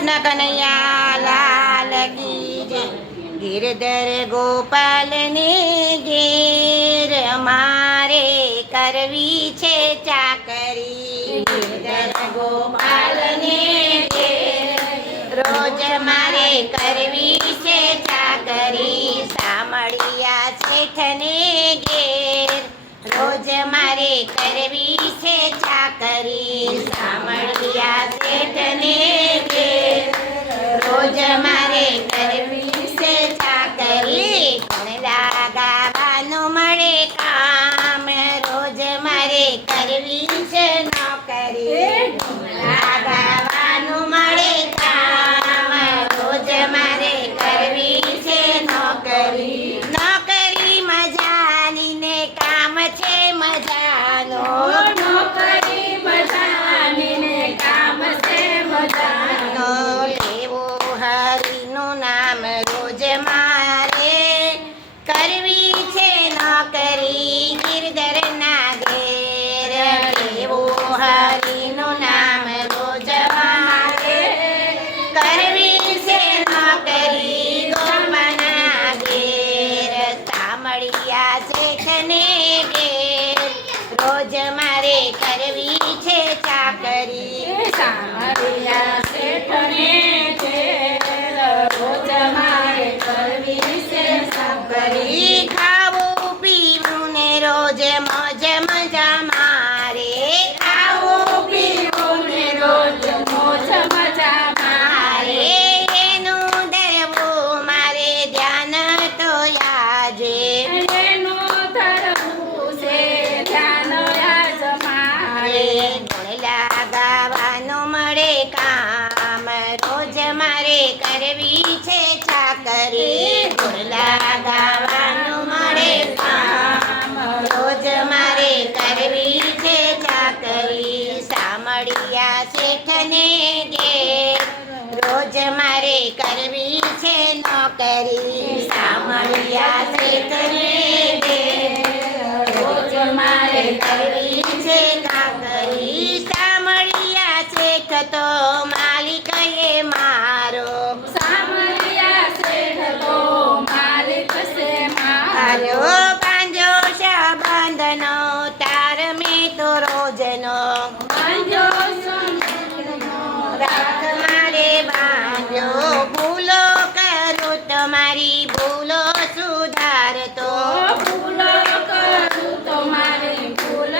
કૃષ્ણ કનૈયા લાલ કી જય। ગિરધર ગોપાલને ઘેર અમારે કરવી છે ચાકરી। ગિરધર ગોપાલને ઘેર રોજ મારે કરવી છે ચાકરી। સામળિયા શેઠને ઘેર રોજ મારે કરવી છે ચાકરી। સામળિયા શેઠને ઘેર રોજ મારે કરવી છે ચાકરી। ઘણલા ગાવાનું મળે કામ રોજ મારે કરવી છે નોકરી। ઘણલા ગાવાનું મળે કામ રોજ મારે કરવી છે નોકરી। નોકરી મજાની ને કામ છે મજાનો। નોકરી મજાની ને કામ છે મજાનો। લેવું હરિનું નામ રોજ મારે કરવી છે નોકરી। ગિરધરના ઘેર લેવું હરિનું નામ રોજ મારે કરવી છે નોકરી। ગોપાના ઘેર સામળિયા શેઠને ઘેર રોજ મારે કરવી છે ચાકરી। સામળિયા શેઠને ઘેર રોજ મારે કરવી છે ચાકરી। ખાવું પીવું ને રોજ મોજ મજા મારે। ખાવું પીવું ને રોજ મોજ મજા મારે। એનું ધરવું મારે ધ્યાન તો યાજે। એનું ધરવું છે ધ્યાન આજ મારે। ઘોડલા ગાવાનું મળે કામ રોજ મારે કરવી છે ચાકરી। ઘોડલા ગાવાનું મળે કામ રોજ મારે કરવી છે ચાકરી। સામળિયા શેઠને ઘેર રોજ મારે કરવી છે નોકરી। સામળિયા શેઠને ઘેર રોજ મારે કરવી છે નોકરી। સામળિયા શેઠ તો માલિક એ મારો। સામળિયા શેઠ તો માલિક છે મારો। આજો બાંજો સંબંધનો તાર મેં તો રોજનો। બાંજો સંબંધનો રાત મારે બાંજો ભૂલો કરું તમારી ભૂલો સુધારતો। ભૂલો કરું તો મારી ભૂલ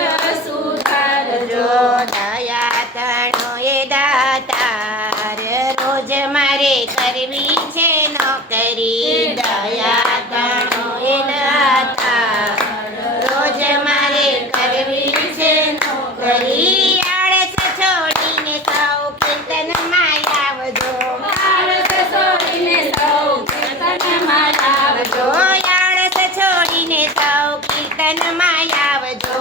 સુધારજો। દયા તણો એ દાતાર રોજ મારે કરવી છે નોકરી। દયા તણો એ દાતાર રોજ મારે કરવી છે નોકરી। આળસ છોડીને સૌ કીર્તનમાં આવજો। આળસ છોડીને સૌ કીર્તનમાં આવજો। આળસ છોડીને સૌ કીર્તનમાં આવજો।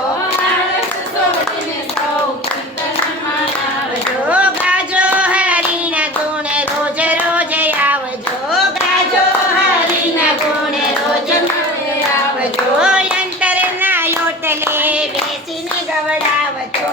આળસ છોડીને સૌ કીર્તનમાં આવજો। ગાજો હરિના ગુણ રોજ રોજ આવજો। ગાજો હરિના ગુણ રોજ રોજ આવજો। અંતરના યોટલે બેસીને ગવડાવજો।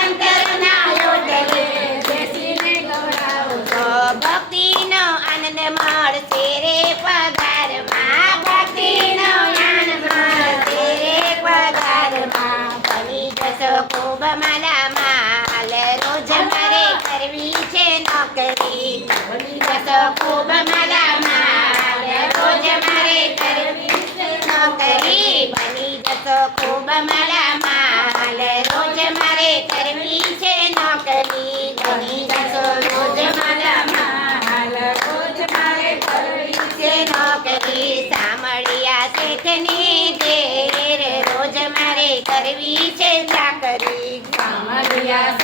અંતરના યોટલે બેસીને ગવડાવજો। ભક્તિનો આનંદ મળશે રે પગારમાં। ભક્તિનો આનંદ મળશે રે પગારમાં। બની જશો ખૂબ માલામાલ રોજ મારે કરવી છે નોકરી। બની જશો ખૂબ માલામાલ રોજ મારે કરવી છે નોકરી। બની જશો ખૂબ માલામાલ રોજ મારે કરવી છે નોકરી। બની જશો રોજ માલામાલ રોજ મારે કરવી છે નોકરી। સામળિયા શેઠને ઘેર રોજ મારે કરવી છે ચાકરી। સામળિયા